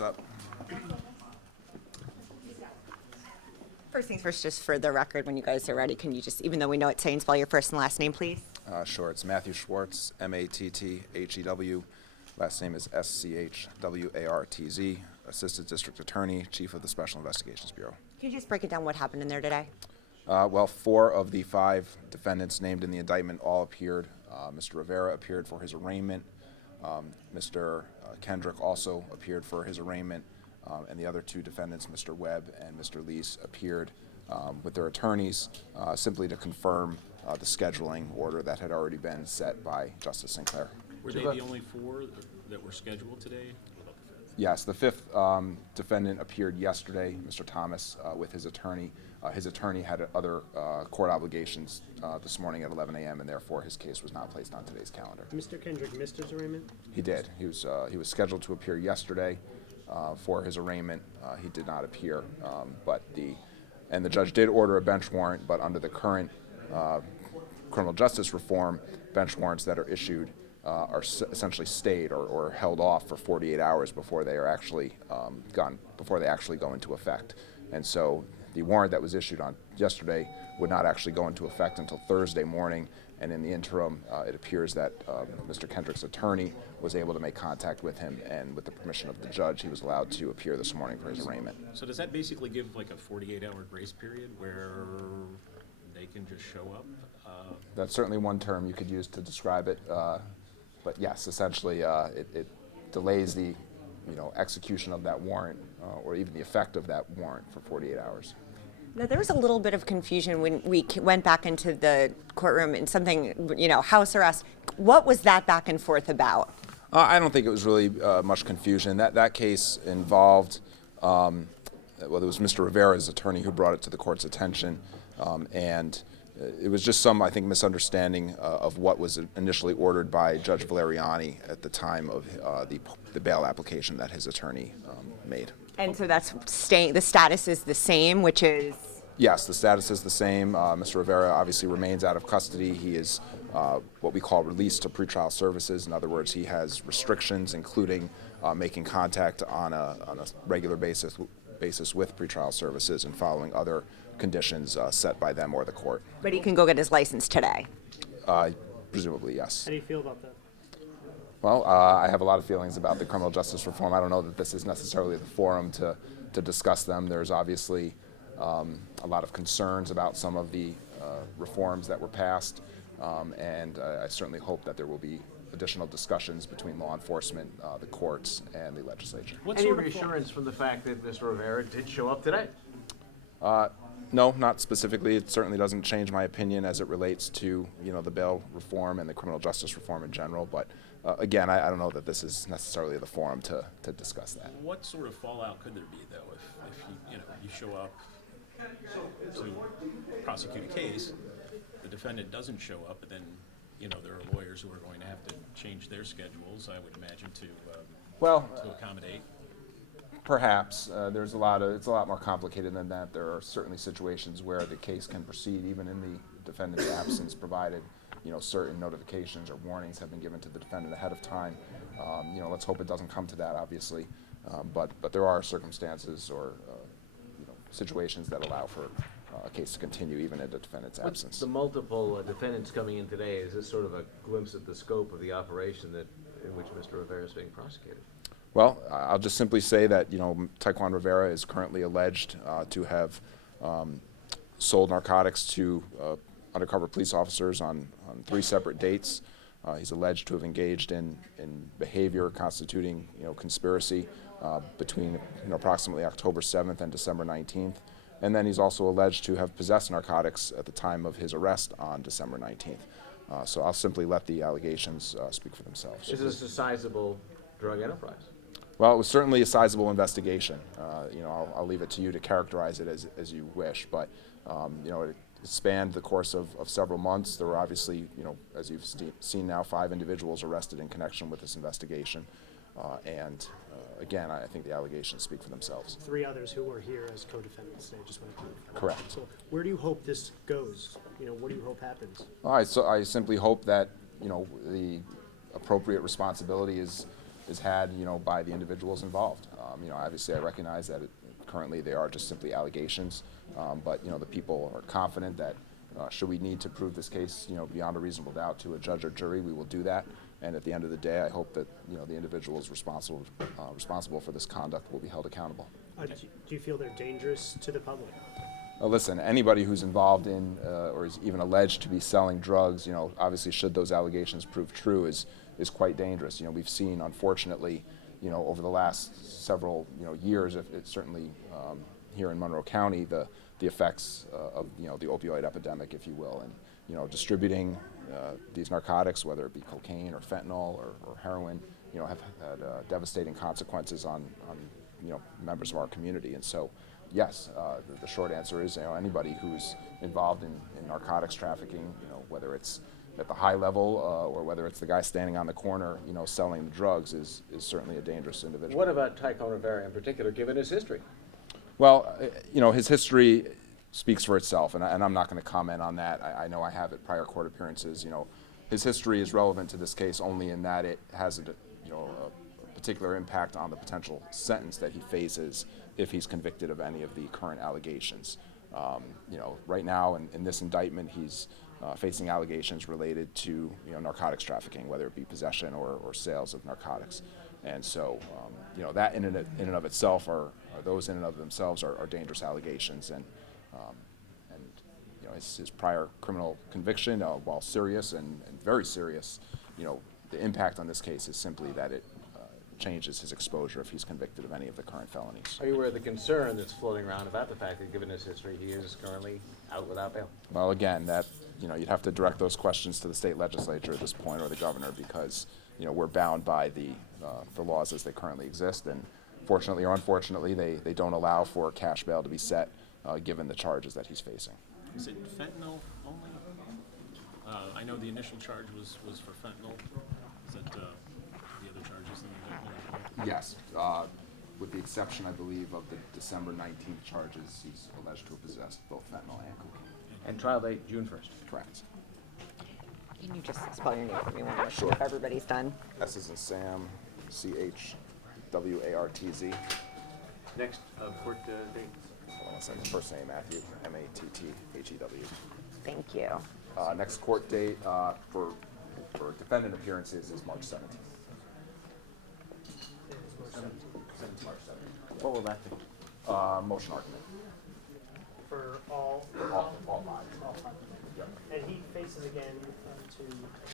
what's up? First things first, just for the record, when you guys are ready, can you just, even though we know it's saying, spell your first and last name, please? Sure, it's Matthew Schwartz, M-A-T-T-H-E-W. Last name is S-C-H-W-A-R-T-Z, Assistant District Attorney, Chief of the Special Investigations Bureau. Can you just break it down what happened in there today? Well, 4 of the 5 defendants named in the indictment all appeared. Mr. Rivera appeared for his arraignment. Mr. Kendrick also appeared for his arraignment. And the other 2 defendants, Mr. Webb and Mr. Lease, appeared with their attorneys simply to confirm the scheduling order that had already been set by Justice Sinclair. Were they the only 4 that were scheduled today? Yes, the 5th defendant appeared yesterday, Mr. Thomas, with his attorney. His attorney had other court obligations this morning at 11 a.m., and therefore his case was not placed on today's calendar. Mr. Kendrick missed his arraignment? He did. He was scheduled to appear yesterday for his arraignment. He did not appear, and the judge did order a bench warrant, but under the current criminal justice reform, bench warrants that are issued are essentially stayed or held off for 48 hours before they are actually before they actually go into effect. And so the warrant that was issued on yesterday would not actually go into effect until Thursday morning. And in the interim, it appears that Mr. Kendrick's attorney was able to make contact with him, and with the permission of the judge, he was allowed to appear this morning for his arraignment. So does that basically give like a 48-hour grace period where they can just show up? That's certainly one term you could use to describe it. But yes, essentially, it delays the execution of that warrant or even the effect of that warrant for 48 hours. Now, there was a little bit of confusion when we went back into the courtroom and something, house arrest. What was that back and forth about? I don't think it was really much confusion. That case involved, it was Mr. Rivera's attorney who brought it to the court's attention, and it was just some, I think, misunderstanding of what was initially ordered by Judge Valeriani at the time of the bail application that his attorney made. And so that's staying, the status is the same, which is? Yes, the status is the same. Mr. Rivera obviously remains out of custody. He is what we call released to pretrial services. In other words, he has restrictions, including making contact on a regular basis with pretrial services and following other conditions set by them or the court. But he can go get his license today? Presumably, yes. How do you feel about that? Well, I have a lot of feelings about the criminal justice reform. I don't know that this is necessarily the forum to discuss them. There's obviously a lot of concerns about some of the reforms that were passed, and I certainly hope that there will be additional discussions between law enforcement, the courts, and the legislature. Any reassurance from the fact that Mr. Rivera did show up today? No, not specifically. It certainly doesn't change my opinion as it relates to the bail reform and the criminal justice reform in general. But again, I don't know that this is necessarily the forum to discuss that. What sort of fallout could there be, though, if you show up to prosecute a case, the defendant doesn't show up, but then there are lawyers who are going to have to change their schedules, I would imagine, to accommodate. Perhaps it's a lot more complicated than that. There are certainly situations where the case can proceed even in the defendant's absence, provided certain notifications or warnings have been given to the defendant ahead of time. Let's hope it doesn't come to that, obviously, but there are circumstances or situations that allow for a case to continue even in the defendant's absence. The multiple defendants coming in today, is this sort of a glimpse at the scope of the operation in which Mr. Rivera is being prosecuted? Well, I'll just simply say that Tyquan Rivera is currently alleged to have sold narcotics to undercover police officers on 3 separate dates. He's alleged to have engaged in behavior constituting conspiracy between approximately October 7th and December 19th. And then he's also alleged to have possessed narcotics at the time of his arrest on December 19th. So I'll simply let the allegations speak for themselves. Is this a sizable drug enterprise? Well, it was certainly a sizable investigation. I'll leave it to you to characterize it as you wish, but it spanned the course of several months. There were obviously, as you've seen now, 5 individuals arrested in connection with this investigation, and again, I think the allegations speak for themselves. 3 others who were here as co-defendants today, just want to clarify. Correct. So where do you hope this goes? What do you hope happens? I simply hope that the appropriate responsibility is is had, by the individuals involved. Obviously I recognize that currently they are just simply allegations, but, the people are confident that should we need to prove this case, beyond a reasonable doubt to a judge or jury, we will do that. And at the end of the day, I hope that, the individuals responsible for this conduct will be held accountable. Do you feel they're dangerous to the public? Listen, anybody who's involved in or is even alleged to be selling drugs, obviously should those allegations prove true, is quite dangerous. We've seen, unfortunately, over the last several years, it certainly here in Monroe County, the effects of the opioid epidemic, if you will, and distributing these narcotics, whether it be cocaine or fentanyl or heroin, have had devastating consequences on members of our community. And so, yes, the short answer is anybody who's involved in narcotics trafficking, whether it's at the high level or whether it's the guy standing on the corner, selling the drugs, is certainly a dangerous individual. What about Tyquan Rivera in particular, given his history? Well, his history speaks for itself, and I'm not going to comment on that. I know I have at prior court appearances. His history is relevant to this case only in that it has a particular impact on the potential sentence that he faces if he's convicted of any of the current allegations. Right now in this indictment, he's facing allegations related to narcotics trafficking, whether it be possession or sales of narcotics. And so, that in and of itself those in and of themselves are dangerous allegations. And his prior criminal conviction, while serious and very serious, the impact on this case is simply that it changes his exposure if he's convicted of any of the current felonies. Are you aware of the concern that's floating around about the fact that, given his history, he is currently out without bail? Well, again, that you'd have to direct those questions to the state legislature at this point, or the governor, because we're bound by the laws as they currently exist, and fortunately or unfortunately, they don't allow for cash bail to be set given the charges that he's facing. Is it fentanyl only? I know the initial charge was for fentanyl. Is that the other charges in the indictment? Yes, with the exception, I believe, of the December 19th charges, he's alleged to have possessed both fentanyl and cocaine. And trial date, June 1st. Correct. Can you just spell your name for me one more time Sure. if everybody's done? S is in Sam, CHWARTZ. Next court date? Hold on one second. First name Matthew, MATTHEW. Thank you. Next court date for defendant appearances is March 17th. March 17th. What will that be? Motion argument. For all All five. five. Yep. And he faces again